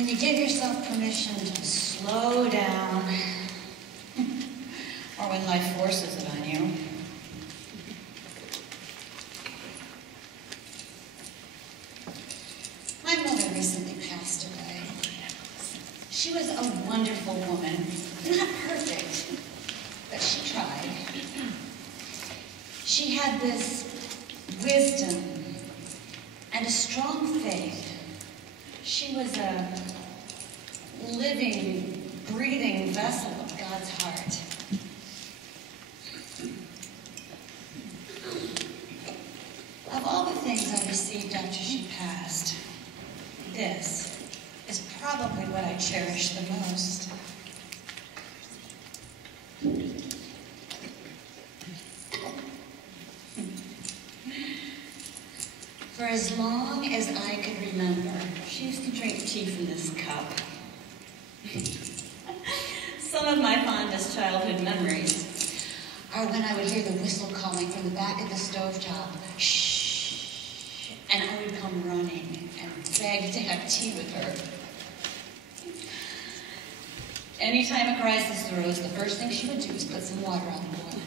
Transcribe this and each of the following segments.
when you give yourself permission to slow down, or when life forces it on you. My mother recently passed away. She was a wonderful woman, not perfect, but she tried. She had this wisdom and a strong faith. She was a living, breathing vessel of God's heart. Of all the things I received after she passed, this is probably what I cherish the most. For as long as I could remember, she used to drink tea from this cup. Some of my fondest childhood memories are when I would hear the whistle calling from the back of the stovetop, shh, and I would come running and beg to have tea with her. Anytime a crisis arose, the first thing she would do was put some water on the boil.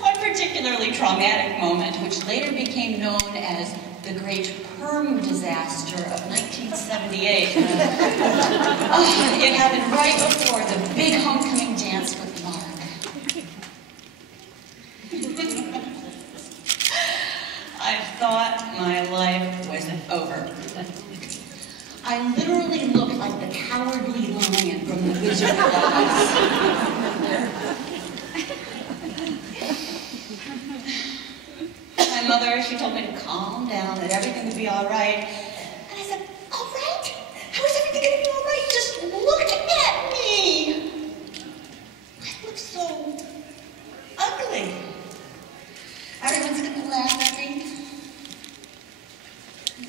One particularly traumatic moment, which later became known as the Great Perm Disaster of 1978. It happened right before the big homecoming dance with Mark. I thought my life was over. I literally looked like the cowardly lion from the Wizard of Oz. My mother, she told me to calm down, that everything would be all right. And I said, all right? How is everything going to be all right? Just look at me. I look so ugly. Everyone's going to laugh at me.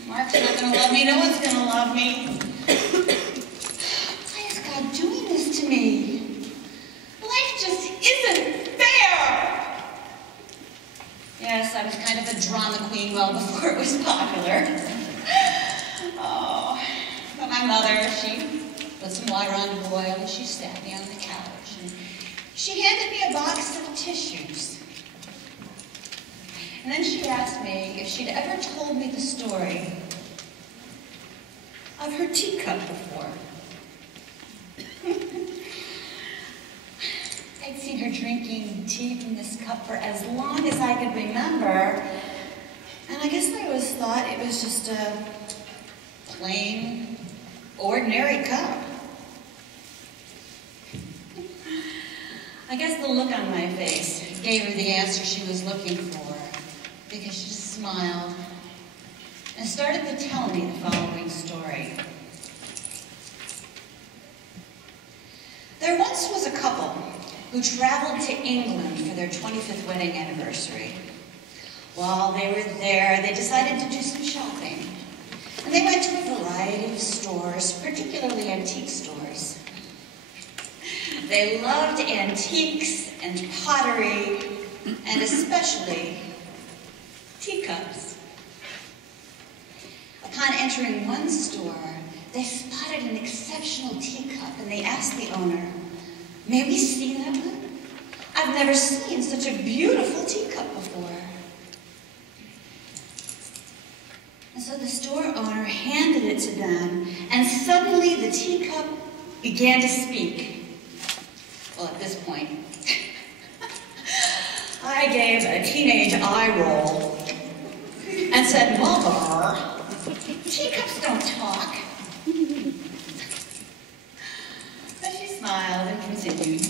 Mark's not going to love me. No one's going to love me. Why is God doing this to me? Life just isn't fair. Yes, I was kind of a drama queen well before it was popular. Oh, but my mother, she put some water on the boil and she sat me on the couch and she handed me a box of tissues. And then she asked me if she'd ever told me the story of her teacup before. I'd seen her drinking tea from this cup for as long as I could remember, and I guess I always thought it was just a plain, ordinary cup. I guess the look on my face gave her the answer she was looking for, because she just smiled and started to tell me the following story. There once was a couple who traveled to England for their 25th wedding anniversary. While they were there, they decided to do some shopping. And they went to a variety of stores, particularly antique stores. They loved antiques and pottery, and especially teacups. Upon entering one store, they spotted an exceptional teacup, and they asked the owner, "May we see that one? I've never seen such a beautiful teacup before." And so the store owner handed it to them, and suddenly the teacup began to speak. Well, at this point, I gave a teenage eye roll and said, "Mother, teacups don't talk." But she smiled and continued.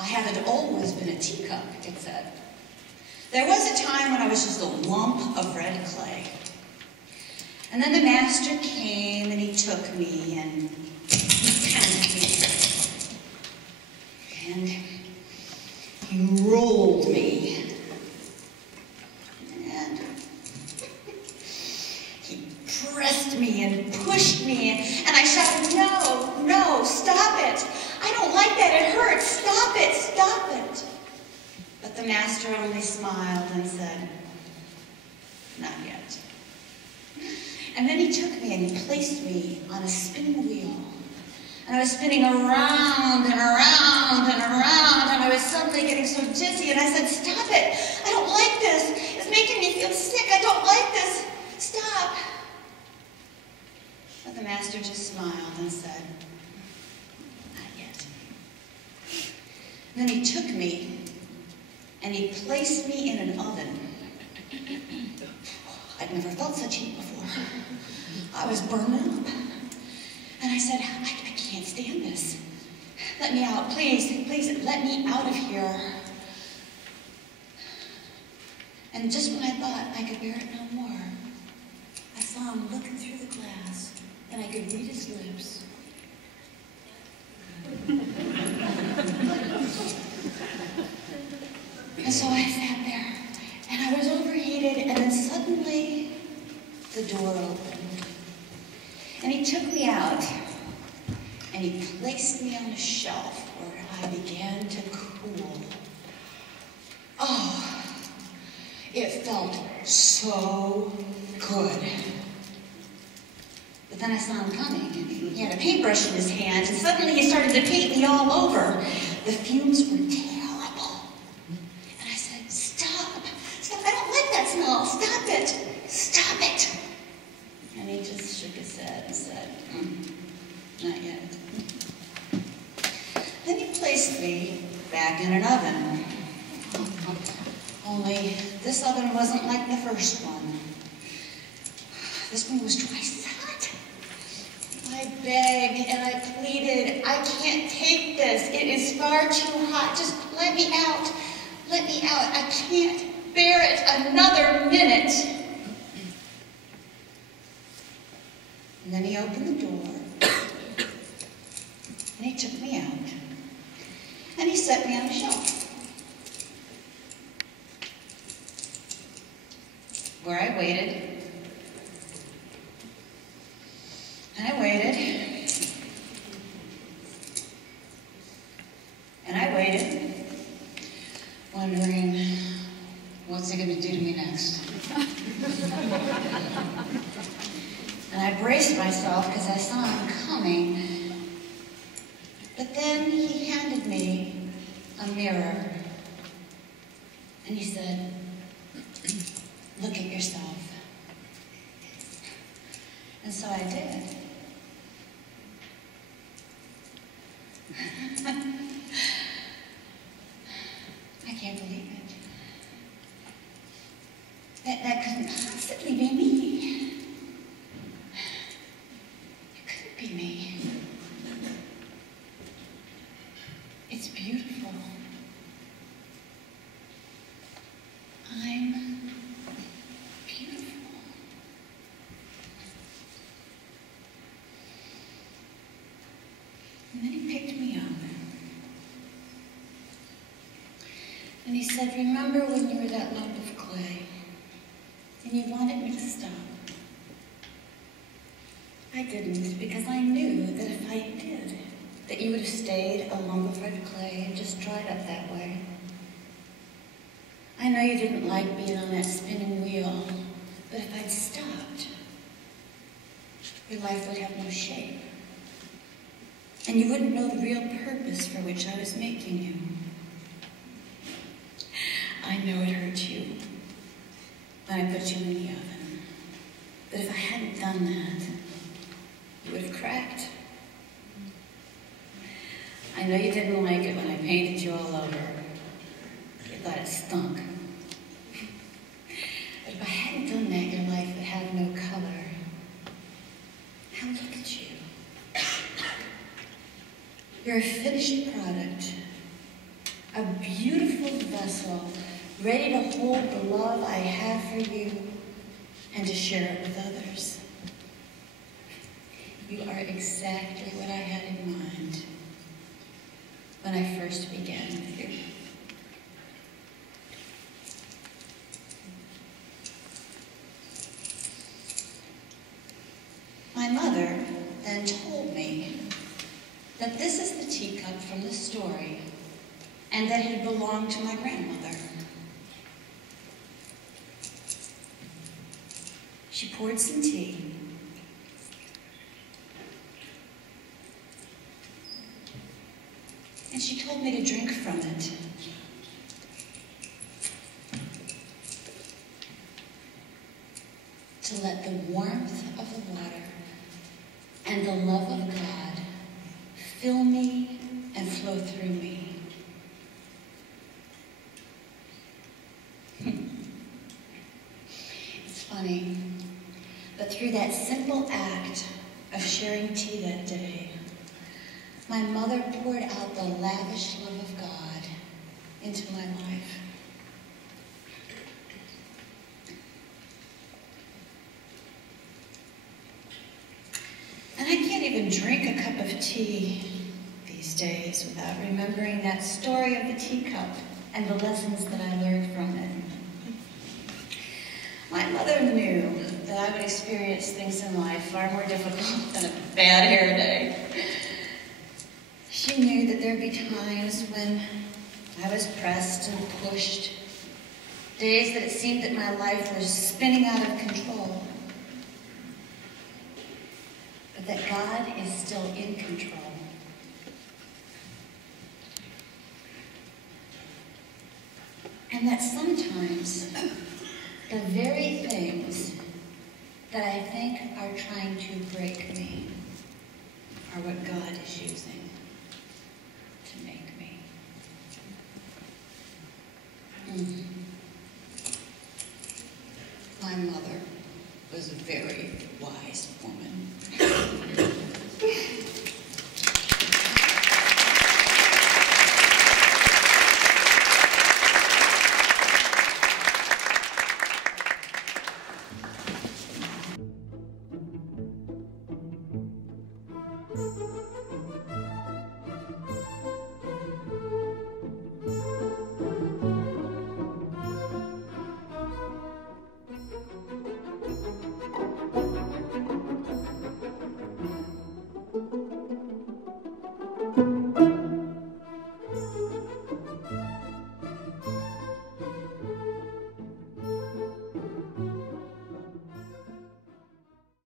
"I haven't always been a teacup," it said. "There was a time when I was just a lump of red clay. And then the master came and he took me and he pounded me. And he rolled me. And he pressed me and pushed me. And I shouted, 'No, no, stop it. I don't like that. It hurts. Stop it, stop it.' But the master only smiled and said, Not yet. And then he took me and he placed me on a spinning wheel. And I was spinning around and around and around, and I was suddenly getting so dizzy, and I said, "Stop it! I don't like this. It's making me feel sick. I don't like this. Stop." But the master just smiled and said, "Not yet." And then he took me and he placed me in an oven. I'd never felt such heat before. I was burning up. And I said, I can't stand this. Let me out, please, please, let me out of here. And just when I thought I could bear it no more, I saw him looking through the glass, and I could read his lips. And so I sat there, and I was overheated, and then suddenly the door opened. And he took me out, and he placed me on a shelf where I began to cool. Oh, it felt so good. But then I saw him coming. He had a paintbrush in his hand, and suddenly he started to paint me all over. The fumes were terrible. And I said, "Stop, stop, I don't like that smell. Stop it, stop it." And he just shook his head and said, "Not yet." Then he placed me back in an oven. Only this oven wasn't like the first one. This one was twice as hot. I begged and I pleaded, "I can't take this. It is far too hot. Just let me out. Let me out. I can't bear it another minute." And then he opened the door, and he took me out, and he set me on a shelf, where I waited, and I waited, and I waited, wondering, what's he going to do to me next? And I braced myself because I saw him coming. But then he handed me a mirror. And he said, "Look at yourself." And so I did. I can't believe it. That couldn't possibly be me. Be me. It's beautiful. I'm beautiful. And then he picked me up. And he said, "Remember when you were that lump of clay and you wanted me to stop? I didn't, because I knew that if I did, that you would have stayed a lump of red clay and just dried up that way. I know you didn't like being on that spinning wheel, but if I'd stopped, your life would have no shape. And you wouldn't know the real purpose for which I was making you. I know it hurt you when I put you in the oven, but if I hadn't done that, you would have cracked. I know you didn't like it when I painted you all over. You thought it stunk. But if I hadn't done that, your life would have no color. Now look at you. You're a finished product, a beautiful vessel, ready to hold the love I have for you and to share it with others. You are exactly what I had in mind when I first began with you." My mother then told me that this is the teacup from the story and that it belonged to my grandmother. She poured some tea. And she told me to drink from it. To let the warmth of the water and the love of God fill me and flow through me. It's funny, but through that simple act of sharing tea that day, my mother poured out the lavish love of God into my life. And I can't even drink a cup of tea these days without remembering that story of the teacup and the lessons that I learned from it. My mother knew that I would experience things in life far more difficult than a bad hair day. She knew that there'd be times when I was pressed and pushed, days that it seemed that my life was spinning out of control, but that God is still in control. And that sometimes the very things that I think are trying to break me are what God is using to make me. My mother was a very wise woman.